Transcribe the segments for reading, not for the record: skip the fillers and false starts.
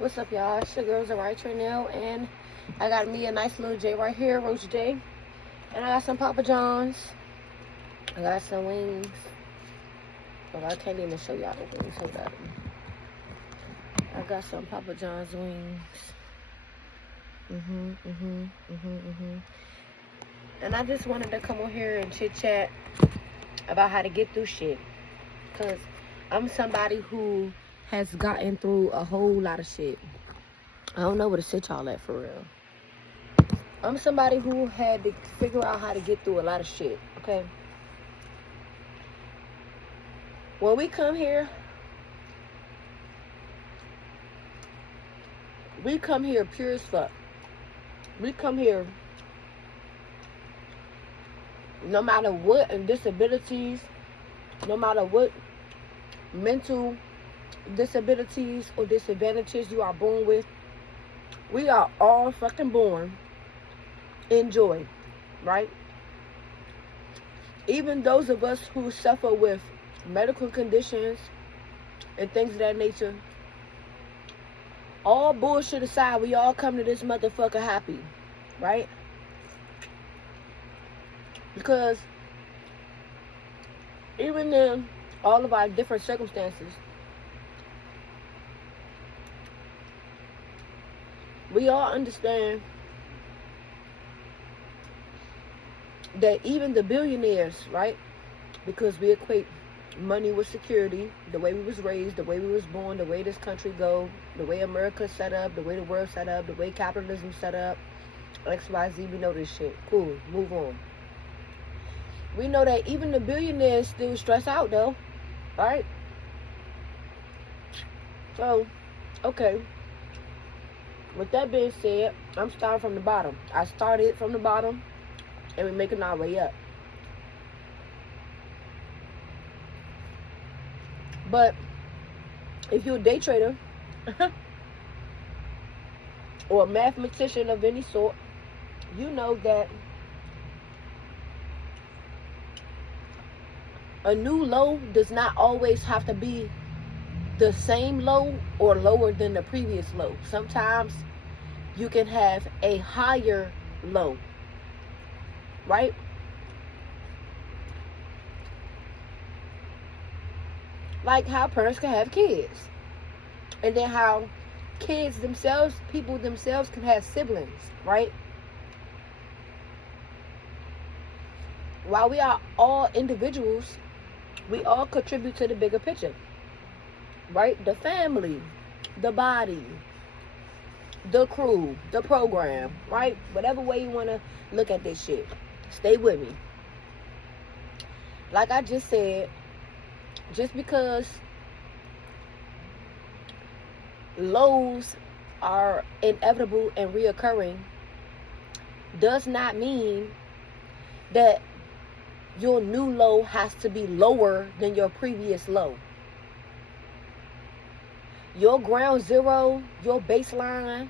What's up, y'all? It's your girls are right now, and I got me a nice little J right here, Roach J. And I got some Papa John's. I got some wings. Well, I can't even show y'all the wings. Hold up. I got some Papa John's wings. And I just wanted to come on here and chit chat about how to get through shit. Because I'm somebody who has gotten through a whole lot of shit. I don't know where to sit y'all at for real. I'm somebody who had to figure out how to get through a lot of shit, okay? When we come here pure as fuck. We come here no matter what disabilities, no matter what mental disabilities or disadvantages you are born with. We are all fucking born in joy, right? Even those of us who suffer with medical conditions and things of that nature, all bullshit aside, we all come to this motherfucker happy, right? Because even in all of our different circumstances, we all understand that even the billionaires, right? Because we equate money with security, the way we was raised, the way we was born, the way this country go, the way America set up, the way the world set up, the way capitalism set up, XYZ, we know this shit. Cool, move on. We know that even the billionaires still stress out though, right? So, okay. With that being said, I'm starting from the bottom. I started from the bottom, and we're making our way up. But if you're a day trader or a mathematician of any sort, you know that a new low does not always have to be the same low or lower than the previous low. Sometimes you can have a higher low, right? Like how parents can have kids, and then how kids themselves, people themselves, can have siblings, right? While we are all individuals, we all contribute to the bigger picture, right? The family, the body, the crew, the program, right? Whatever way you want to look at this shit. Stay with me. Like I just said, just because lows are inevitable and reoccurring does not mean that your new low has to be lower than your previous low. Your ground zero, your baseline,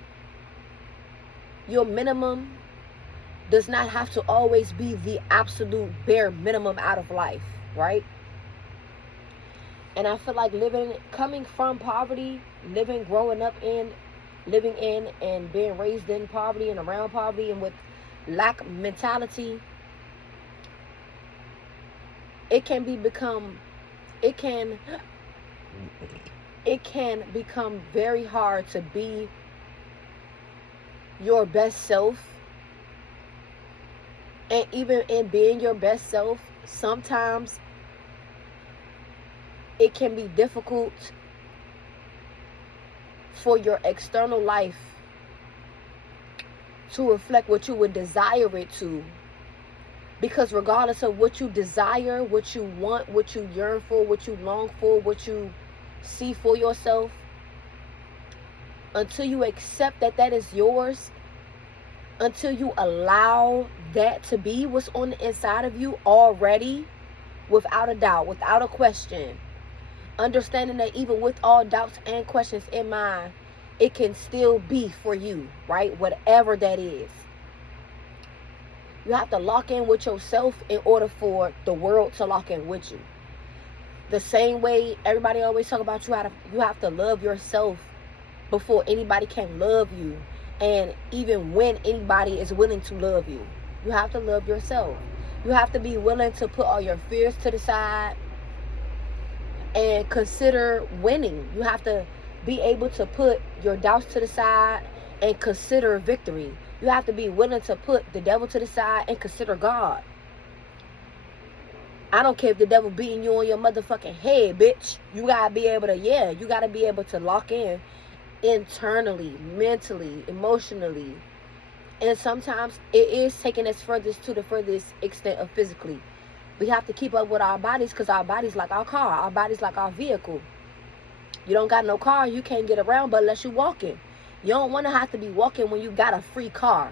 your minimum does not have to always be the absolute bare minimum out of life, right? And I feel like coming from poverty, growing up in, living in, and being raised in poverty and around poverty and with lack mentality, it can become very hard to be your best self. And even in being your best self, sometimes it can be difficult for your external life to reflect what you would desire it to. Because regardless of what you desire, what you want, what you yearn for, what you long for, what you see for yourself, until you accept that that is yours, until you allow that to be what's on the inside of you already, without a doubt, without a question, understanding that even with all doubts and questions in mind, it can still be for you, right? Whatever that is. You have to lock in with yourself in order for the world to lock in with you. The same way everybody always talk about you have to love yourself before anybody can love you, and even when anybody is willing to love you. You have to love yourself. You have to be willing to put all your fears to the side and consider winning. You have to be able to put your doubts to the side and consider victory. You have to be willing to put the devil to the side and consider God. I don't care if the devil beating you on your motherfucking head, bitch. You gotta be able to, you gotta be able to lock in internally, mentally, emotionally. And sometimes it is taking us furthest to the furthest extent of physically. We have to keep up with our bodies because our body's like our car. Our body's like our vehicle. You don't got no car, you can't get around but unless you're walking. You don't want to have to be walking when you got a free car.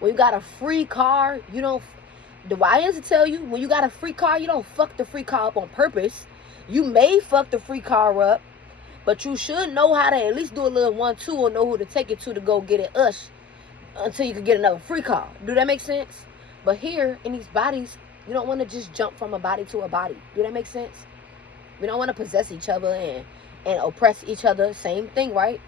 When you got a free car, you don't... The YNs tell you, when you got a free car, you don't fuck the free car up on purpose. You may fuck the free car up, but you should know how to at least do a little 1-2 or know who to take it to go get it until you can get another free car. Do that make sense? But here, in these bodies, you don't want to just jump from a body to a body. Do that make sense? We don't want to possess each other and oppress each other. Same thing, right?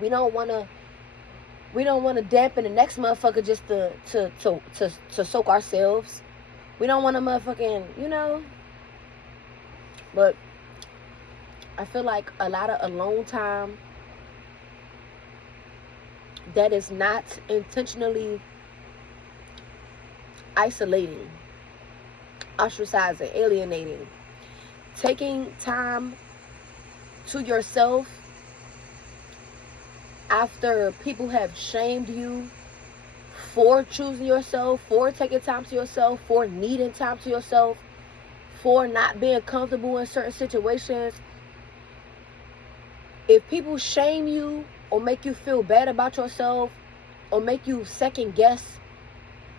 We don't want to dampen the next motherfucker just to soak ourselves. We don't want to motherfucking, But I feel like a lot of alone time that is not intentionally isolating, ostracizing, alienating, taking time to yourself after people have shamed you for choosing yourself, for taking time to yourself, for needing time to yourself, for not being comfortable in certain situations. If people shame you or make you feel bad about yourself or make you second guess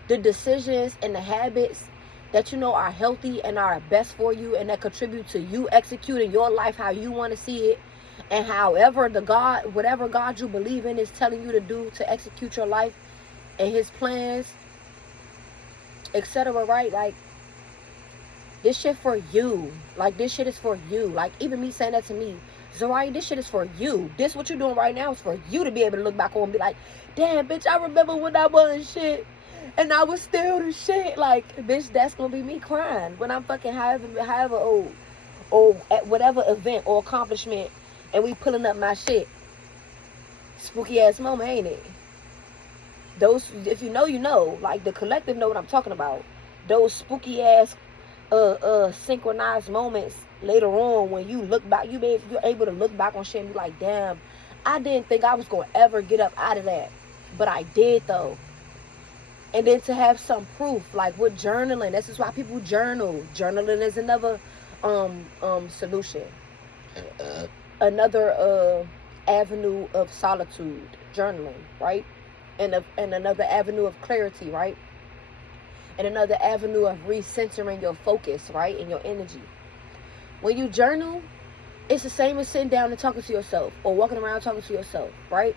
the decisions and the habits that you know are healthy and are best for you and that contribute to you executing your life how you want to see it, and however whatever God you believe in is telling you to do to execute your life and his plans, etc., right? Like, this shit for you. Like, this shit is for you. Like, even me saying that to me, Zariah, this shit is for you. This what you're doing right now is for you to be able to look back on and be like, damn, bitch, I remember when I wasn't shit and I was still the shit. Like, bitch, that's gonna be me crying when I'm fucking however old or at whatever event or accomplishment and we pulling up my shit. Spooky ass moment, ain't it? Those, if you know, you know. Like, the collective know what I'm talking about. Those spooky ass synchronized moments later on when you look back, you're able to look back on shit and be like, damn, I didn't think I was gonna ever get up out of that, but I did though. And then to have some proof, like with journaling, this is why people journal. Journaling is another solution, another avenue of solitude. Journaling, right? And another avenue of clarity, right? And another avenue of recentering your focus, right? And your energy. When you journal, it's the same as sitting down and talking to yourself or walking around talking to yourself, right?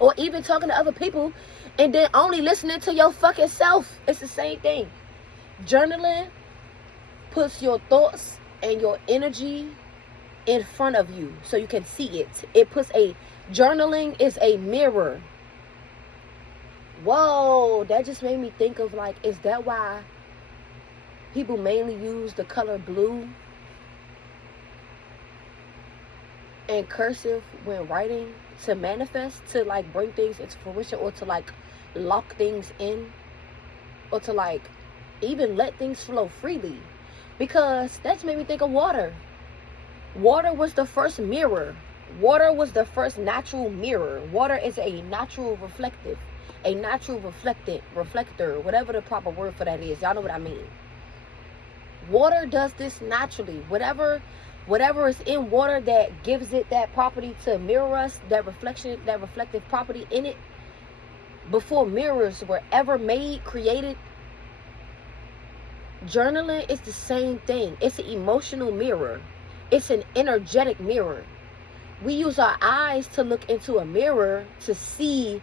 Or even talking to other people and then only listening to your fucking self. It's the same thing. Journaling puts your thoughts and your energy in front of you so you can see it. Journaling is a mirror. Whoa, that just made me think of, like, is that why people mainly use the color blue and cursive when writing to manifest, to like bring things into fruition, or to like lock things in, or to like even let things flow freely? Because that just made me think of water. Water was the first mirror. Water was the first natural mirror. Water is a natural reflective, a natural reflector, whatever the proper word for that is. Y'all know what I mean. Water does this naturally. Whatever is in water that gives it that property to mirror us, that reflection, that reflective property in it, before mirrors were ever created, journaling is the same thing. It's an emotional mirror. It's an energetic mirror. We use our eyes to look into a mirror to see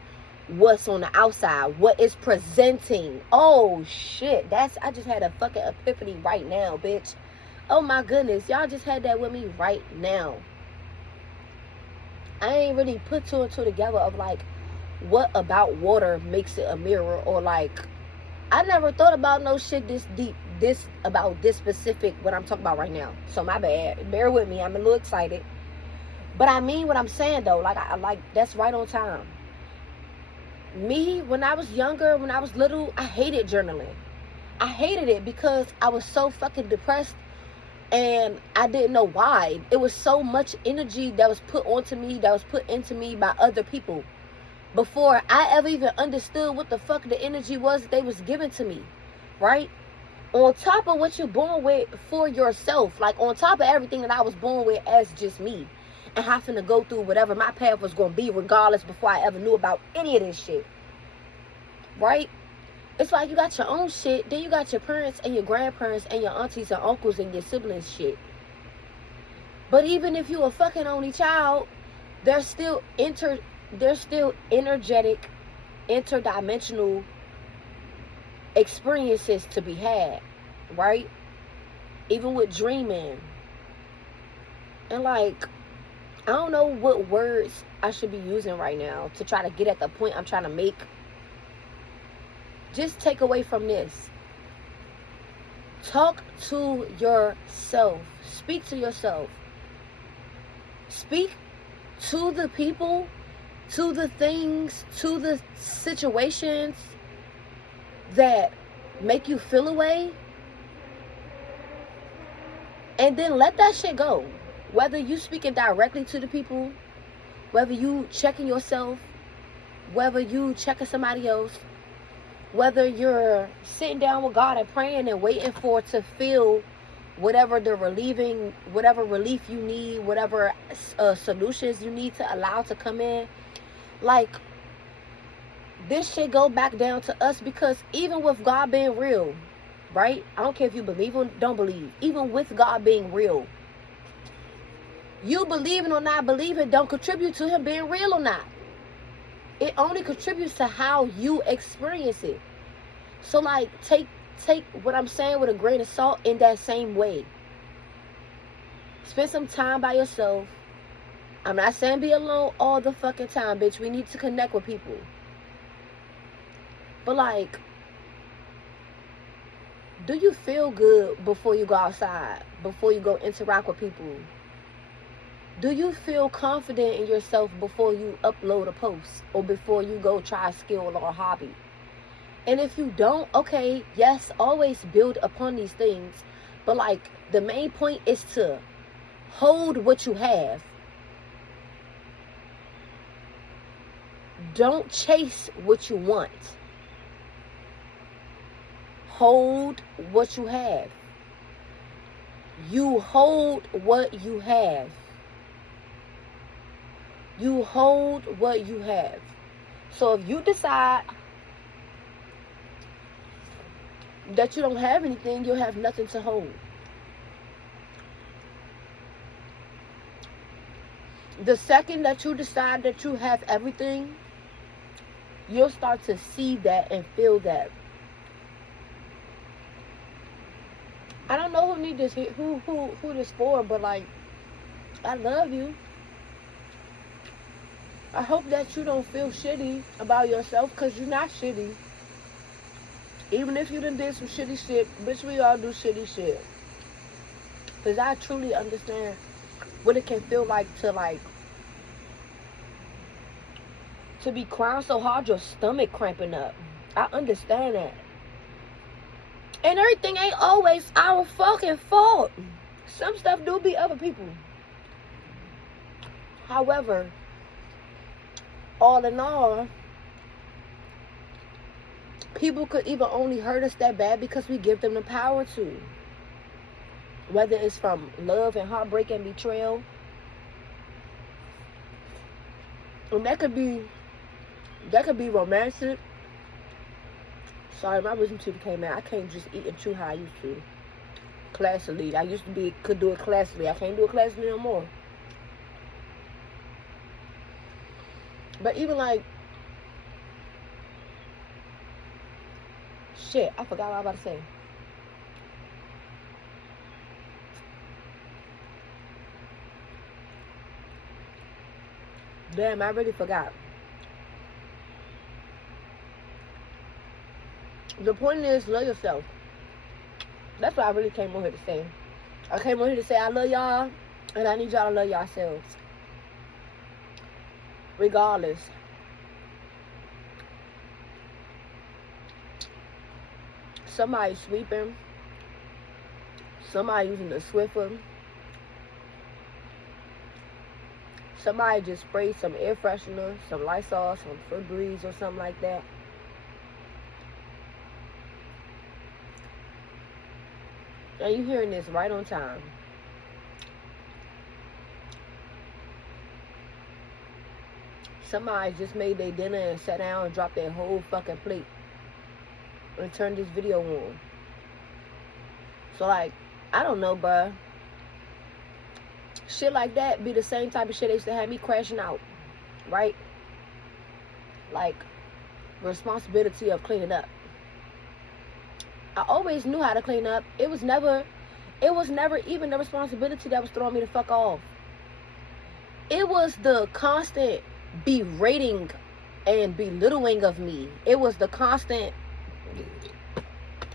what's on the outside, what is presenting. Oh shit, I just had a fucking epiphany right now, bitch. Oh my goodness, y'all just had that with me right now. I ain't really put two and two together of like, what about water makes it a mirror, or like, I never thought about no shit this deep, this about this specific what I'm talking about right now. So my bad. Bear with me. I'm a little excited. But I mean what I'm saying though. Like I like that's right on time. Me, when I was younger, when I was little, I hated journaling. I hated it because I was so fucking depressed and I didn't know why. It was so much energy that was put onto me, that was put into me by other people, before I ever even understood what the fuck the energy was that they was giving to me, right? On top of what you're born with for yourself, like on top of everything that I was born with as just me, and having to go through whatever my path was going to be regardless before I ever knew about any of this shit, right? It's like you got your own shit, then you got your parents and your grandparents and your aunties and uncles and your siblings shit. But even if you a fucking only child, there's still energetic, interdimensional experiences to be had, right? Even with dreaming. And like, I don't know what words I should be using right now to try to get at the point I'm trying to make. Just take away from this. Talk to yourself. Speak to yourself. Speak to the people, to the things, to the situations that make you feel away. And then let that shit go. Whether you speaking directly to the people, whether you checking yourself, whether you checking somebody else, whether you're sitting down with God and praying and waiting for to feel whatever relief you need, whatever solutions you need to allow to come in. Like, this shit go back down to us, because even with God being real, right? I don't care if you believe or don't believe. Even with God being real, you believing or not believing don't contribute to him being real or not. It only contributes to how you experience it. So like, take what I'm saying with a grain of salt in that same way. Spend some time by yourself. I'm not saying be alone all the fucking time, bitch. We need to connect with people. But like, do you feel good before you go outside? Before you go interact with people? Do you feel confident in yourself before you upload a post, or before you go try a skill or a hobby? And if you don't, okay, yes, always build upon these things. But like, the main point is to hold what you have. Don't chase what you want. Hold what you have. You hold what you have. You hold what you have. So if you decide that you don't have anything, you'll have nothing to hold. The second that you decide that you have everything, you'll start to see that and feel that. I don't know who need this, who this for, but like, I love you. I hope that you don't feel shitty about yourself, because you're not shitty. Even if you done did some shitty shit, bitch, we all do shitty shit. Because I truly understand what it can feel like to be crying so hard your stomach cramping up. I understand that. And everything ain't always our fucking fault. Some stuff do be other people. However, all in all, people could even only hurt us that bad because we give them the power to. Whether it's from love and heartbreak and betrayal. And that could be romantic. Sorry, my wisdom teeth came out. I can't just eat and chew how I used to. Classily. I used to could do it classily. I can't do it classily no more. But even like, shit, I forgot what I was about to say. Damn, I really forgot. The point is, love yourself. That's what I really came on here to say. I came on here to say I love y'all, and I need y'all to love yourselves. Regardless. Somebody sweeping. Somebody using a Swiffer. Somebody just sprayed some air freshener, some Lysol, some Febreze or something like that. And you hearing this right on time. Somebody just made their dinner and sat down and dropped their whole fucking plate and turned this video on. So, like, I don't know, bruh. Shit like that be the same type of shit that used to have me crashing out, right? Like, responsibility of cleaning up. I always knew how to clean up. It was never even the responsibility that was throwing me the fuck off. It was the constant berating and belittling of me. It was the constant,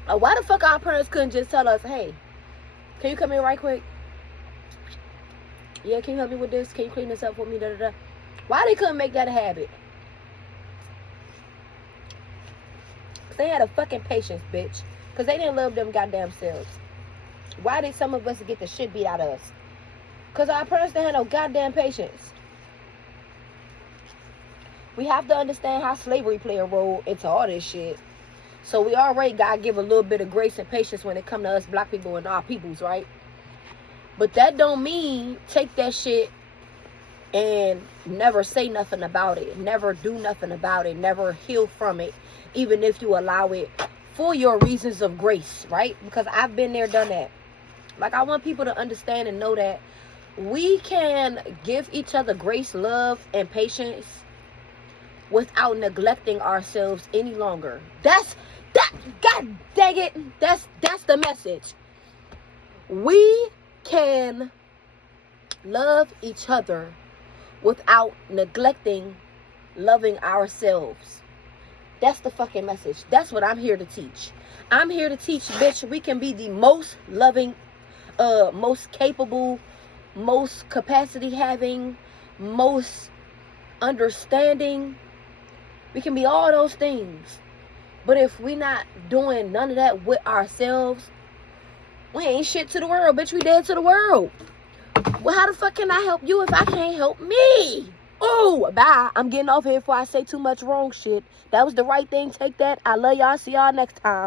why the fuck our parents couldn't just tell us, hey, can you come here right quick? Yeah, can you help me with this? Can you clean this up for me? Da, da, da. Why they couldn't make that a habit? Because they had a fucking patience, bitch. Because they didn't love them goddamn selves. Why did some of us get the shit beat out of us? Because our parents didn't have no goddamn patience. We have to understand how slavery play a role into all this shit. So we already got to give a little bit of grace and patience when it come to us black people and our peoples, right? But that don't mean take that shit and never say nothing about it. Never do nothing about it. Never heal from it. Even if you allow it for your reasons of grace, right? Because I've been there, done that. Like, I want people to understand and know that we can give each other grace, love, and patience without neglecting ourselves any longer. God dang it. That's the message. We can love each other without neglecting loving ourselves. That's the fucking message. That's what I'm here to teach. I'm here to teach, bitch, we can be the most loving, most capable, most capacity having, most understanding. We can be all those things. But if we not doing none of that with ourselves, we ain't shit to the world, bitch. We dead to the world. Well, how the fuck can I help you if I can't help me? Oh, bye. I'm getting off here before I say too much wrong shit. That was the right thing. Take that. I love y'all. See y'all next time.